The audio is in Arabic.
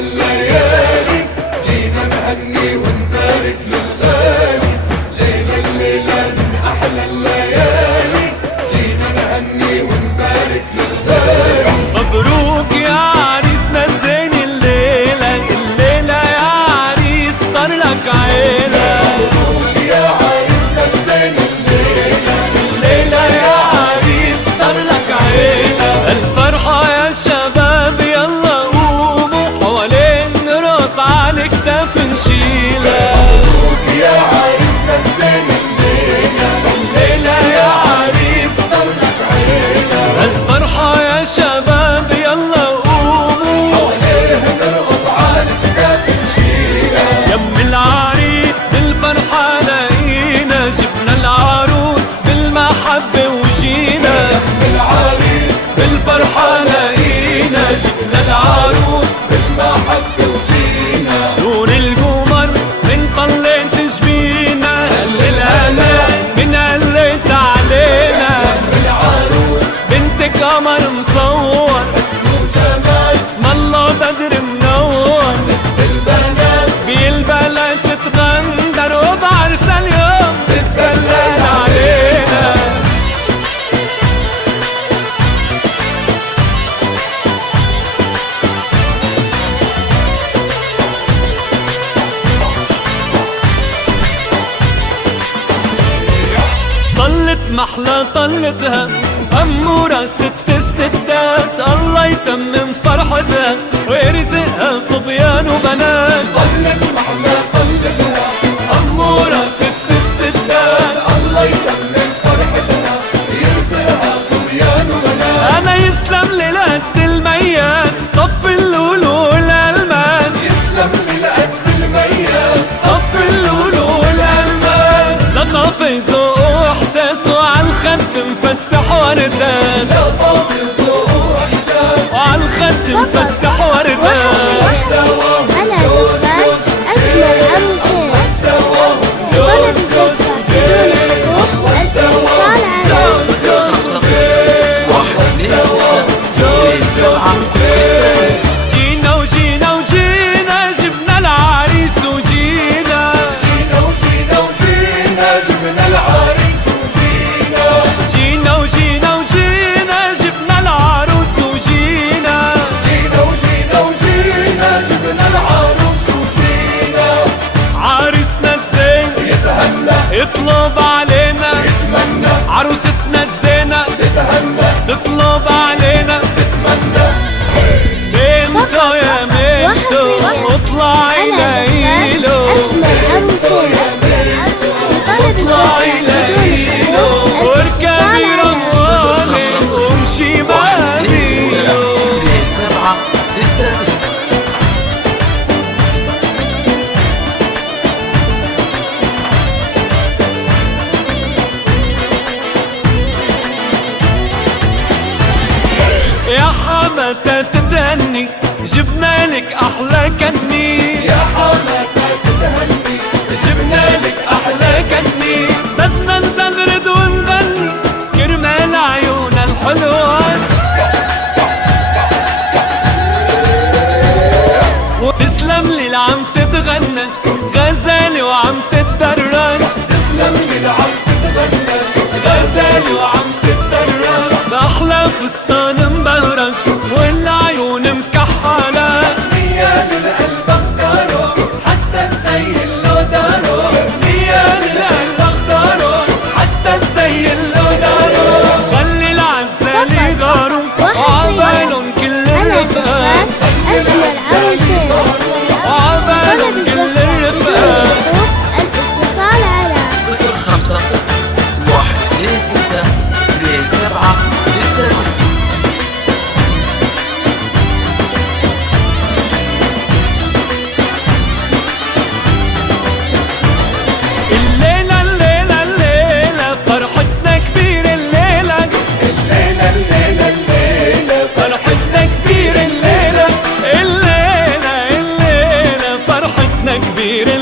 الليالي جينا نهني ونبارك للغالي. ليلة الليلة من أحلى الليالي جينا نهني ونبارك للغالي. مبروك يا عريسنا الزين الليلة، الليلة يا عريس صار لك عيلة. مبروك يا عريسنا الزين الليلة، الليلة يا عريس صار لك عيلة. الفرحة يا شباب يلا قوموا حوالين نرقص على كتاف نشيلها. مبروك يا عريسنا الزين الليلة، الليلة يا عريس صار لك عيلة. الفرحة يا شباب يلا قوموا حواليه نرقص على كتاف نشيلها. يم العريس بالفرحة لقينا، جبنا العروس بالمحبة وجينا. العريس بالفرحة لقينا، جبنا العروس بالمحبة وجينا. نور القمر من طلعت جبينا، هلل هلا من قلت علينا. العروس بنتك قمر مصور، اسمه جمال، اسم الله بدر منور. البنات بالبلد تتغندر وبعرسها اليوم تتدلل علينا. طلت محلى طلتها أمورة ست الستات، الله يتمم فرحتها ويرزقها صبيان وبنات. طلت محلى طلتها، أمورة ست الستات، الله يتمم فرحتها يرزقها صبيان وبنات. أنا يسلم للقد المياس صف اللولو والألماس. يسلم للقد المياس، صف اللولو والألماس، لطافة ذوق وإحساسه عالخد مفتح وردات. لطافة ذوق وإحساس وعالخد مفتح وردات. على زفاف أجمل عروسين. طلب الزفة بدون حقوق، الاتصال على جينا وجينا وجينا جبنا العريس وجينا. جينا وجينا وجينا جبنا العريس وجينا. جينا وجينا وجينا جبنا العروس وجينا. جينا وجينا وجينا جبنا العروس وجينا. عريسنا الزين يتهنى يطلب علينا، يتمنى عروستنا الزينة يتهنى تطلب علينا. يتمنى. مينتو يا مينتو اطلعي على ليلو، زفاف أجمل عروسين. طلب اطلعي الزفة بدون ليلو حقوق، واركبي الاتصال على رمواني وامشي ماليلو. يا حماتة تتهني جبنا لك أحلى كني. يا حماتة تتهني جبنا لك أحلى كني، بدنا نزغرد ونغني كرمال عيونها الحلوة. وتسلم لي اللي عم تتغنج غزالي وعم تتدرج. تسلم لي العم تتغنى غزالي وعم تتدرج بأحلى فستان مبهرج والعيون مكحلة. نيال القلب اختاره حتى نزين له داره. نيال القلب اختاره حتى نزين له داره. خلي العزال يغاروا وعبالهم كل على الرفقات. زفاف أجمل عروسين. وعبالهم طلب كل الزفة بدون الرفقات. حقوق، الاتصال على 05 126 7 6. الليلة الليلة الليلة فرحتنا كبيرة. الليلة الليلة الليلة الليلة فرحتنا كبيرة. الليلة الليلة الليلة فرحتنا كبيرة.